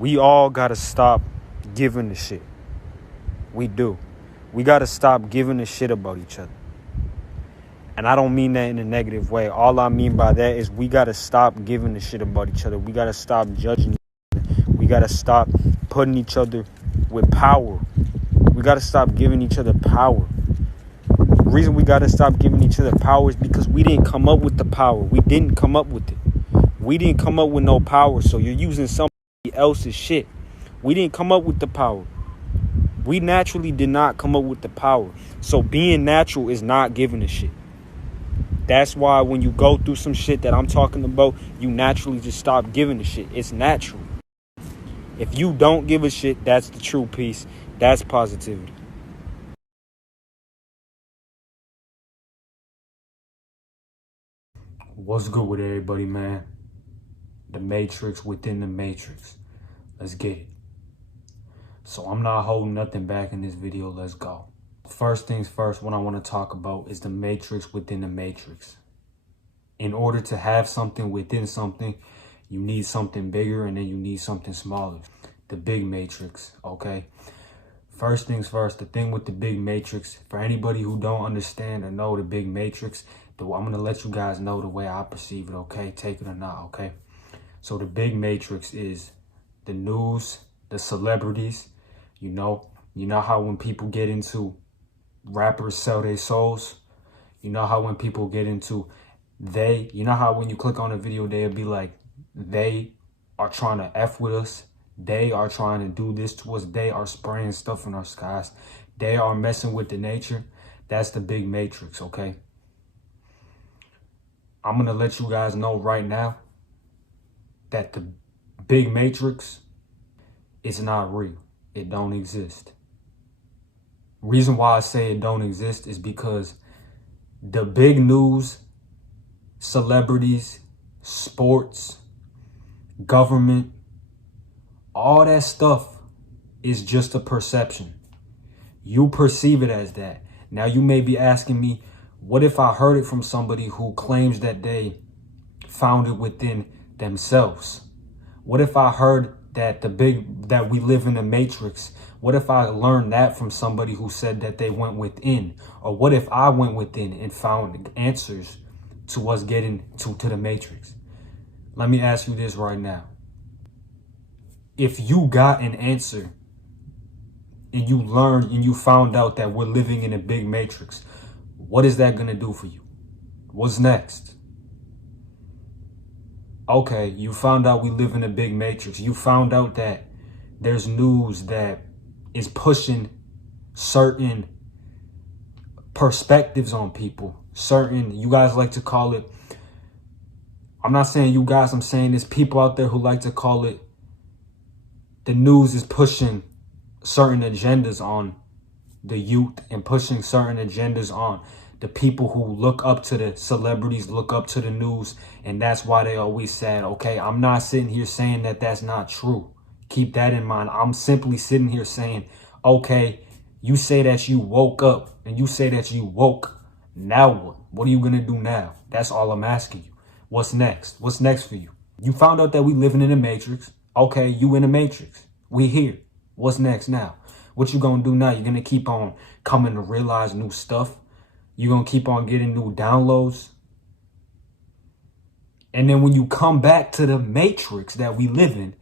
we all got to stop giving a shit. We do. We got to stop giving a shit about each other. And I don't mean that in a negative way. All I mean by that is we got to stop giving a shit about each other. We got to stop judging each other. We got to stop putting each other with power. We got to stop giving each other power. The reason we got to stop giving each other power is because we didn't come up with the power. We didn't come up with it. We didn't come up with no power. So you're using somebody else's shit. We didn't come up with the power. We naturally did not come up with the power. So being natural is not giving a shit. That's why when you go through some shit that I'm talking about, you naturally just stop giving a shit. It's natural. If you don't give a shit, that's the true peace. That's positivity. What's good with everybody, man? The Matrix within the Matrix. Let's get it. So I'm not holding nothing back in this video. Let's go. First things first, what I want to talk about is the Matrix within the Matrix. In order to have something within something, you need something bigger and then you need something smaller. The big matrix, okay? First things first, the thing with the big matrix, for anybody who don't understand or know the big matrix, I'm going to let you guys know the way I perceive it, okay? Take it or not, okay? So the big matrix is the news, the celebrities, you know how when people get into rappers sell their souls, you know how when people get into you know how when you click on a video, they'll be like, they are trying to F with us. They are trying to do this to us. They are spraying stuff in our skies. They are messing with the nature. That's the big matrix, okay? I'm going to let you guys know right now that the big matrix is not real. It don't exist. Reason why I say it don't exist is because the big news, celebrities, sports, government, all that stuff is just a perception. You perceive it as that. Now you may be asking me, what if I heard it from somebody who claims that they found it within themselves? What if I heard that that we live in a matrix? What if I learned that from somebody who said that they went within? Or what if I went within and found answers to us getting to the matrix? Let me ask you this right now. If you got an answer and you learned and you found out that we're living in a big matrix, what is that going to do for you? What's next? Okay, you found out we live in a big matrix. You found out that there's news that is pushing certain perspectives on people. You guys like to call it, I'm not saying you guys, I'm saying there's people out there who like to call it, the news is pushing certain agendas on the youth and pushing certain agendas on the people who look up to the celebrities, look up to the news. And that's why they always said, okay, I'm not sitting here saying that that's not true. Keep that in mind. I'm simply sitting here saying, okay, you say that you woke up and you say that you woke. Now what? What are you going to do now? That's all I'm asking you. What's next? What's next for you? You found out that we living in a matrix. Okay, you in a matrix. We here. What's next now? What you going to do now? You're going to keep on coming to realize new stuff. You're going to keep on getting new downloads. And then when you come back to the matrix that we live in,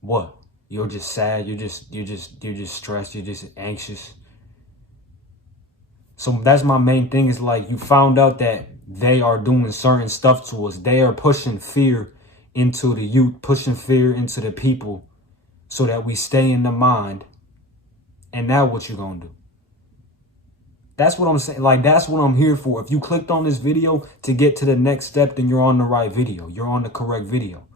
what? You're just sad. You're just stressed. You're just anxious. So that's my main thing, is like, you found out that they are doing certain stuff to us. They are pushing fear into the youth, pushing fear into the people so that we stay in the mind. And now what you gonna do? That's what I'm saying. Like, that's what I'm here for. If you clicked on this video to get to the next step, then you're on the right video. You're on the correct video.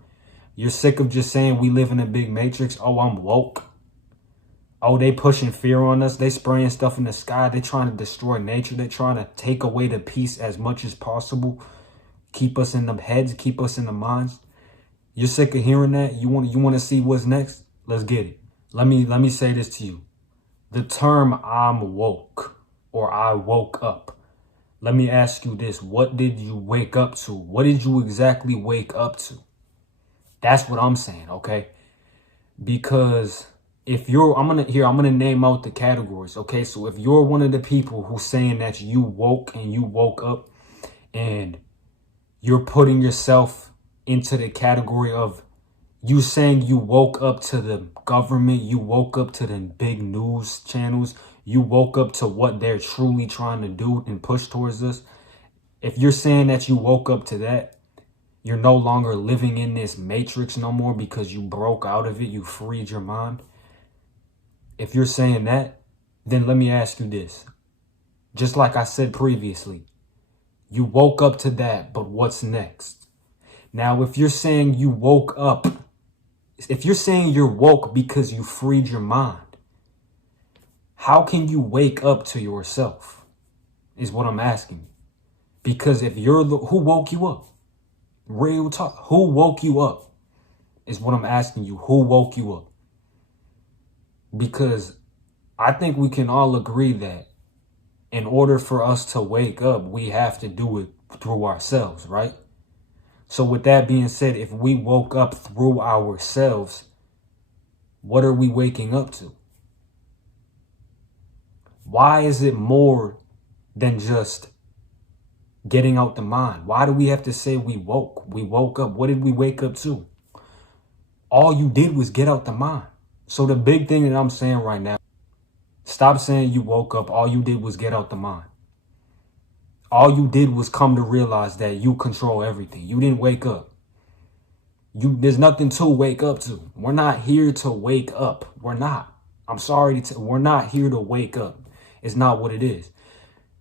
You're sick of just saying we live in a big matrix. Oh, I'm woke. Oh, they pushing fear on us. They spraying stuff in the sky. They trying to destroy nature. They trying to take away the peace as much as possible. Keep us in the heads. Keep us in the minds. You're sick of hearing that? You want to see what's next? Let's get it. Let me say this to you. The term I'm woke, or I woke up. Let me ask you this. What did you wake up to? What did you exactly wake up to? That's what I'm saying, okay? Because if you're, I'm gonna name out the categories, okay? So if you're one of the people who's saying that you woke and you woke up and you're putting yourself into the category of you saying you woke up to the government, you woke up to the big news channels, you woke up to what they're truly trying to do and push towards us. If you're saying that you woke up to that, you're no longer living in this matrix no more because you broke out of it, you freed your mind. If you're saying that, then let me ask you this. Just like I said previously, you woke up to that, but what's next? Now, if you're saying you woke up, if you're saying you're woke because you freed your mind, how can you wake up to yourself? Is what I'm asking you. Because if you're who woke you up? Real talk. Who woke you up? Is what I'm asking you. Who woke you up? Because I think we can all agree that in order for us to wake up, we have to do it through ourselves, right? So with that being said, if we woke up through ourselves, what are we waking up to? Why is it more than just getting out the mind? Why do we have to say we woke? We woke up. What did we wake up to? All you did was get out the mind. So the big thing that I'm saying right now, stop saying you woke up. All you did was get out the mind. All you did was come to realize that you control everything. You didn't wake up. There's nothing to wake up to. We're not here to wake up. We're not. I'm sorry. We're not here to wake up. It's not what it is.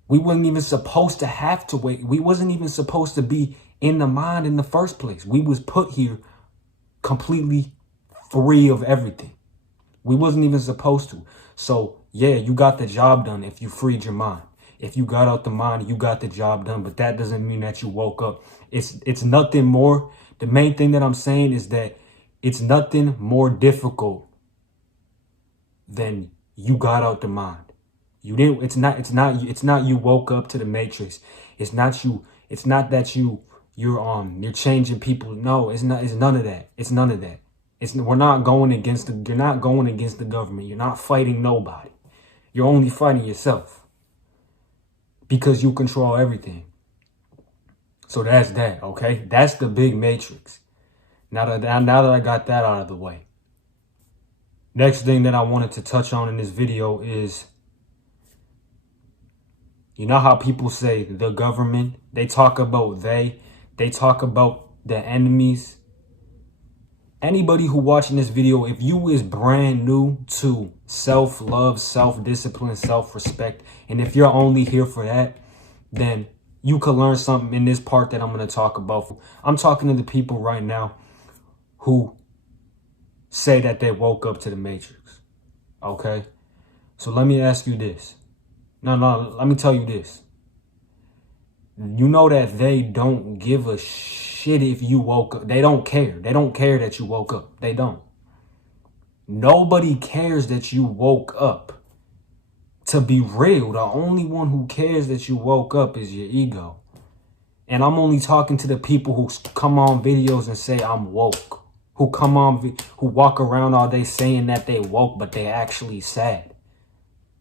We wasn't even supposed to have to wake. We wasn't even supposed to be in the mind in the first place. We was put here completely free of everything. We wasn't even supposed to. So yeah, you got the job done if you freed your mind. If you got out the mind, you got the job done. But that doesn't mean that you woke up. It's nothing more. The main thing that I'm saying is that it's nothing more difficult than you got out the mind. You didn't. It's not you woke up to the matrix. It's not you. It's not that you're changing people. No, it's not. It's none of that. It's none of that. We're not going against you're not going against the government. You're not fighting nobody. You're only fighting yourself because you control everything. So that's that. Okay, that's the big matrix. Now that I got that out of the way, next thing that I wanted to touch on in this video is, you know how people say the government, they talk about they talk about the enemies. Anybody who watching this video, if you is brand new to self-love, self-discipline, self-respect, and if you're only here for that, then you could learn something in this part that I'm going to talk about. I'm talking to the people right now who say that they woke up to the matrix. Okay? So let me ask you this. No, let me tell you this. You know that they don't give a shit if you woke up. They don't care. They don't care that you woke up. They don't. Nobody cares that you woke up. To be real, the only one who cares that you woke up is your ego. And I'm only talking to the people who come on videos and say I'm woke. Who walk around all day saying that they woke, but they actually sad.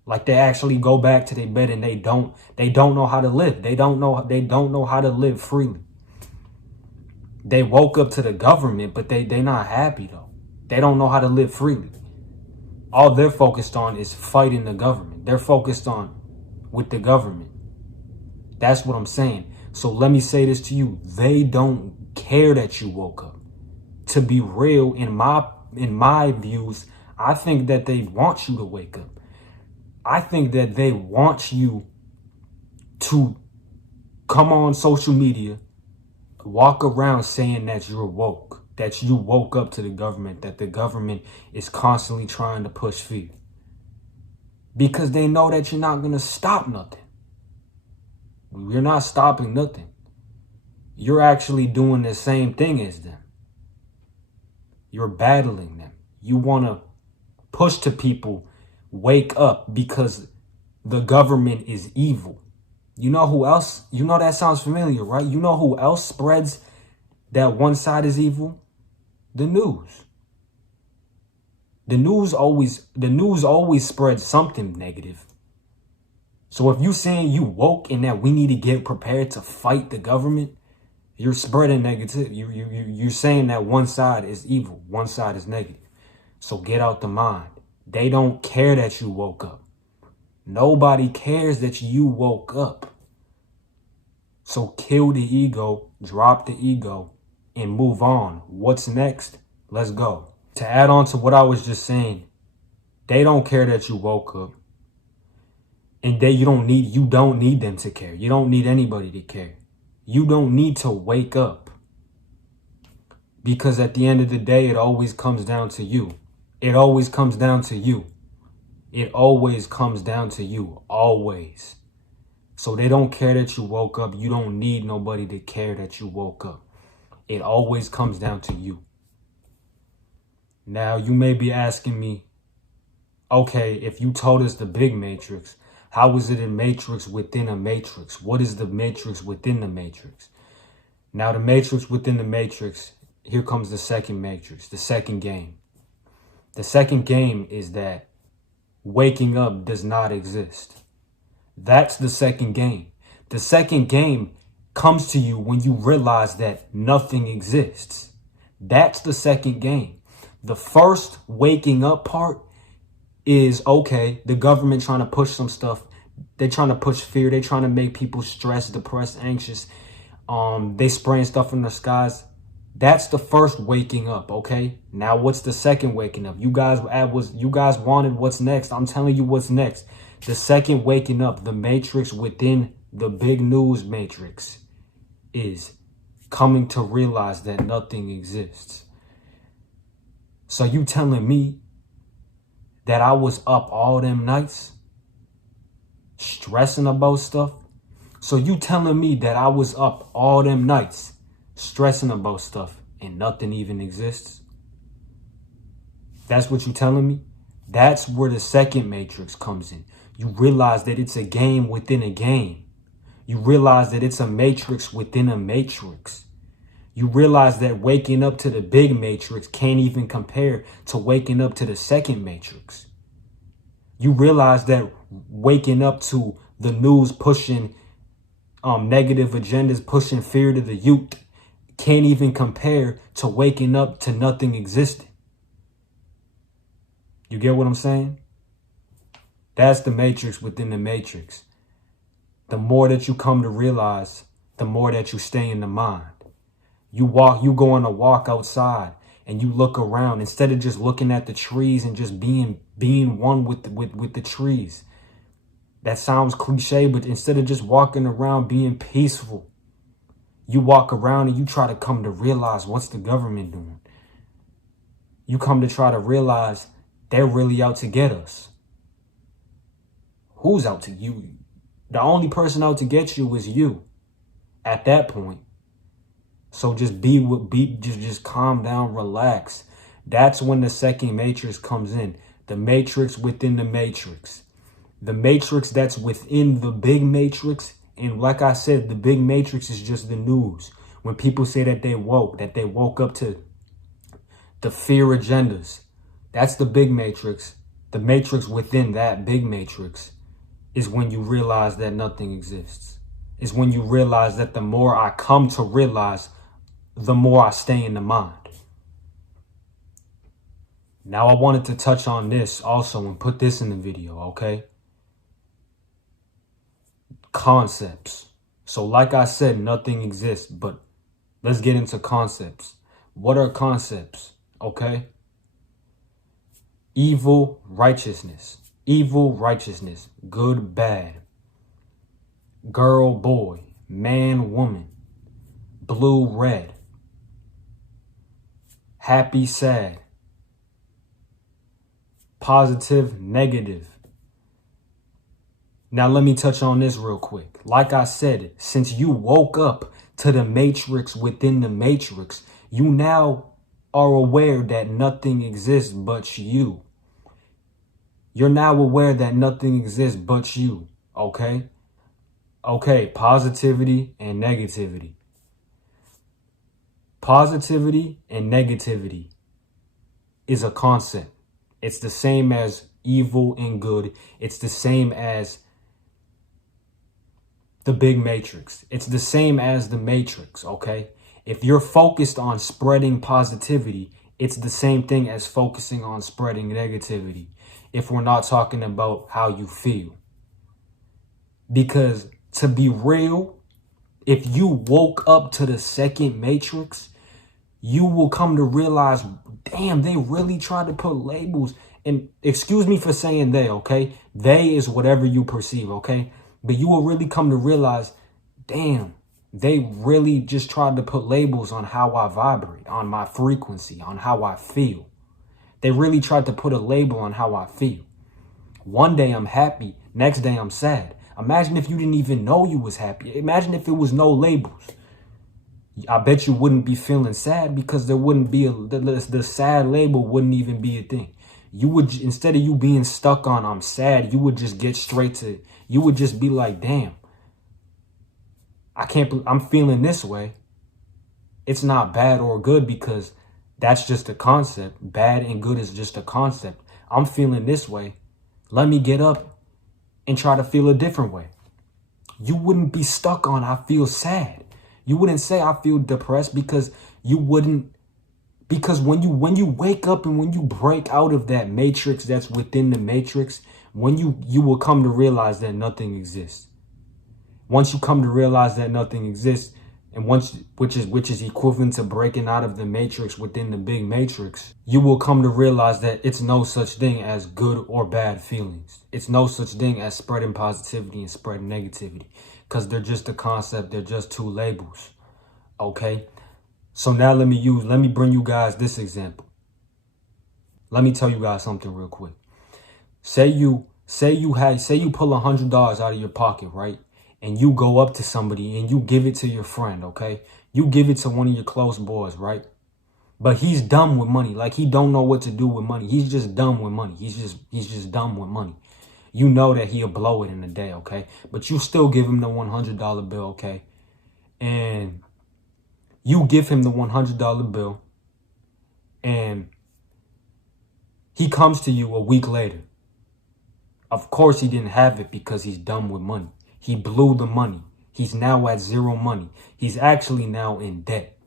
Like they actually go back to their bed and they don't know how to live. They don't know how to live freely. They woke up to the government, but they not happy though. They don't know how to live freely. All they're focused on is fighting the government. They're focused on with the government. That's what I'm saying. So let me say this to you. They don't care that you woke up. To be real, in my views, I think that they want you to wake up. I think that they want you to come on social media, walk around saying that you're woke, that you woke up to the government, that the government is constantly trying to push fear. Because they know that you're not going to stop nothing. You're not stopping nothing. You're actually doing the same thing as them. You're battling them. You want to push to people, wake up because the government is evil. You know who else? You know that sounds familiar, right? You know who else spreads that one side is evil? The news. The news always spreads something negative. So if you saying you woke and that we need to get prepared to fight the government, you're spreading negative. You're saying that one side is evil, one side is negative. So get out the mind. They don't care that you woke up. Nobody cares that you woke up. So kill the ego, drop the ego, and move on. What's next? Let's go. To add on to what I was just saying, they don't care that you woke up. And you don't need them to care. You don't need anybody to care. You don't need to wake up. Because at the end of the day, it always comes down to you. It always comes down to you. It always comes down to you. Always. So they don't care that you woke up. You don't need nobody to care that you woke up. It always comes down to you. Now, you may be asking me, okay, if you told us the big matrix, how is it a matrix within a matrix? What is the matrix within the matrix? Now, the matrix within the matrix, here comes the second matrix, the second game. The second game is that waking up does not exist. That's the second game. The second game comes to you when you realize that nothing exists. That's the second game. The first waking up part is, okay, the government trying to push some stuff. They're trying to push fear. They're trying to make people stressed, depressed, anxious. They spraying stuff in the skies. That's the first waking up, okay? Now, what's the second waking up? You guys wanted what's next. I'm telling you what's next. The second waking up, the matrix within the big news matrix, is coming to realize that nothing exists. So you telling me that I was up all them nights stressing about stuff? So you telling me that I was up all them nights stressing about stuff and nothing even exists? That's what you telling me? That's where the second matrix comes in. You realize that it's a game within a game. You realize that it's a matrix within a matrix. You realize that waking up to the big matrix can't even compare to waking up to the second matrix. You realize that waking up to the news pushing negative agendas, pushing fear to the youth, can't even compare to waking up to nothing existing. You get what I'm saying? That's the matrix within the matrix. The more that you come to realize, the more that you stay in the mind. You go on a walk outside and you look around instead of just looking at the trees and just being one with the trees. That sounds cliche, but instead of just walking around being peaceful, you walk around and you try to come to realize what's the government doing. You come to try to realize they're really out to get us. Who's out to you? The only person out to get you is you at that point. So just just calm down, relax. That's when the second matrix comes in. The matrix within the matrix. The matrix that's within the big matrix. And like I said, the big matrix is just the news. When people say that they woke up to the fear agendas, that's the big matrix. The matrix within that big matrix is when you realize that nothing exists. Is when you realize that the more I come to realize, the more I stay in the mind. Now I wanted to touch on this also and put this in the video, okay? Concepts. So like I said, nothing exists, but let's get into concepts. What are concepts, okay? Evil, righteousness. Evil, righteousness. Good, bad. Girl, boy. Man, woman. Blue, red. Happy, sad. Positive, negative. Now let me touch on this real quick. Like I said, since you woke up to the matrix within the matrix, you now are aware that nothing exists but you. You're now aware that nothing exists but you, okay? Okay, positivity and negativity. Positivity and negativity is a concept. It's the same as evil and good. It's the same as the big matrix. It's the same as the matrix, okay? If you're focused on spreading positivity, it's the same thing as focusing on spreading negativity, if we're not talking about how you feel. Because to be real, if you woke up to the second matrix, you will come to realize, damn, they really tried to put labels. And excuse me for saying they, okay? They is whatever you perceive, okay? But you will really come to realize, damn, they really just tried to put labels on how I vibrate, on my frequency, on how I feel. They really tried to put a label on how I feel. One day I'm happy, next day I'm sad. Imagine if you didn't even know you was happy. Imagine if it was no labels. I bet you wouldn't be feeling sad because there wouldn't be the sad label wouldn't even be a thing. You would, instead of you being stuck on I'm sad, you would just get straight to, you would just be like, damn, I'm feeling this way. It's not bad or good because that's just a concept. Bad and good is just a concept. I'm feeling this way. Let me get up and try to feel a different way. You wouldn't be stuck on I feel sad. You wouldn't say I feel depressed because you wouldn't, because when you wake up and when you break out of that matrix that's within the matrix, when you will come to realize that nothing exists. Once you come to realize that nothing exists, and which is equivalent to breaking out of the matrix within the big matrix, you will come to realize that it's no such thing as good or bad feelings. It's no such thing as spreading positivity and spreading negativity, because they're just a concept. They're just two labels. Okay. So now let me bring you guys this example. Let me tell you guys something real quick. Say you pull $100 out of your pocket, right? And you go up to somebody and you give it to your friend, okay? You give it to one of your close boys, right? But he's dumb with money. Like, he don't know what to do with money. He's just dumb with money. He's just dumb with money. You know that he'll blow it in a day, okay? But you still give him the $100 bill, okay? And you give him the $100 bill and he comes to you a week later. Of course he didn't have it because he's dumb with money. He blew the money. He's now at zero money. He's actually now in debt.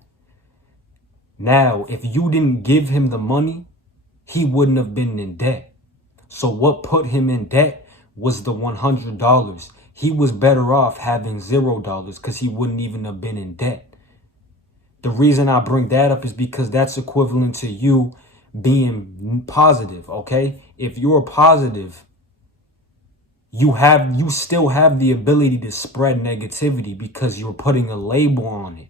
Now, if you didn't give him the money, he wouldn't have been in debt. So what put him in debt was the $100. He was better off having $0 because he wouldn't even have been in debt. The reason I bring that up is because that's equivalent to you being positive, okay? If you're positive, you still have the ability to spread negativity because you're putting a label on it.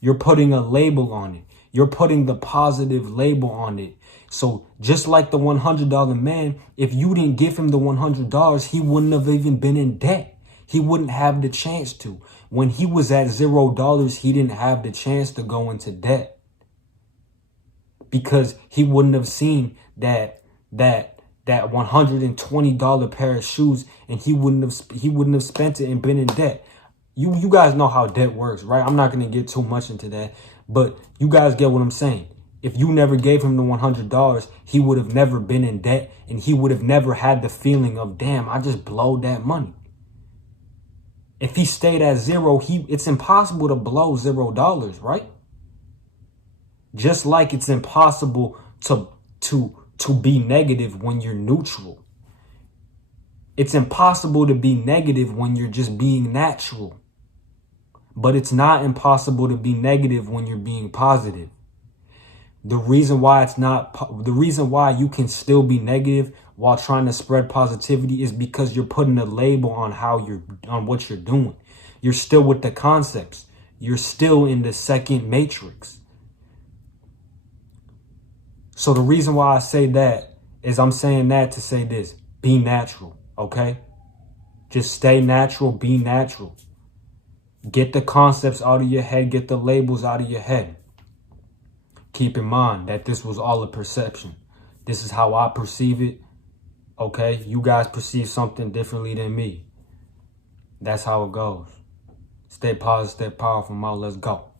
You're putting a label on it. You're putting the positive label on it. So just like the $100 man, if you didn't give him the $100, he wouldn't have even been in debt. He wouldn't have the chance to. When he was at $0, he didn't have the chance to go into debt because he wouldn't have seen that $120 pair of shoes, and he wouldn't have spent it and been in debt. You guys know how debt works, right? I'm not going to get too much into that, but you guys get what I'm saying. If you never gave him the $100, he would have never been in debt, and he would have never had the feeling of, damn, I just blowed that money. If he stayed at zero, it's impossible to blow $0, right? Just like it's impossible to be negative when you're neutral. It's impossible to be negative when you're just being natural. But it's not impossible to be negative when you're being positive. The reason why you can still be negative while trying to spread positivity is because you're putting a label on on what you're doing. You're still with the concepts. You're still in the second matrix. So the reason why I say that is I'm saying that to say this: be natural, okay? Just stay natural, be natural. Get the concepts out of your head, get the labels out of your head. Keep in mind that this was all a perception. This is how I perceive it, okay? You guys perceive something differently than me. That's how it goes. Stay positive, stay powerful, man. Let's go.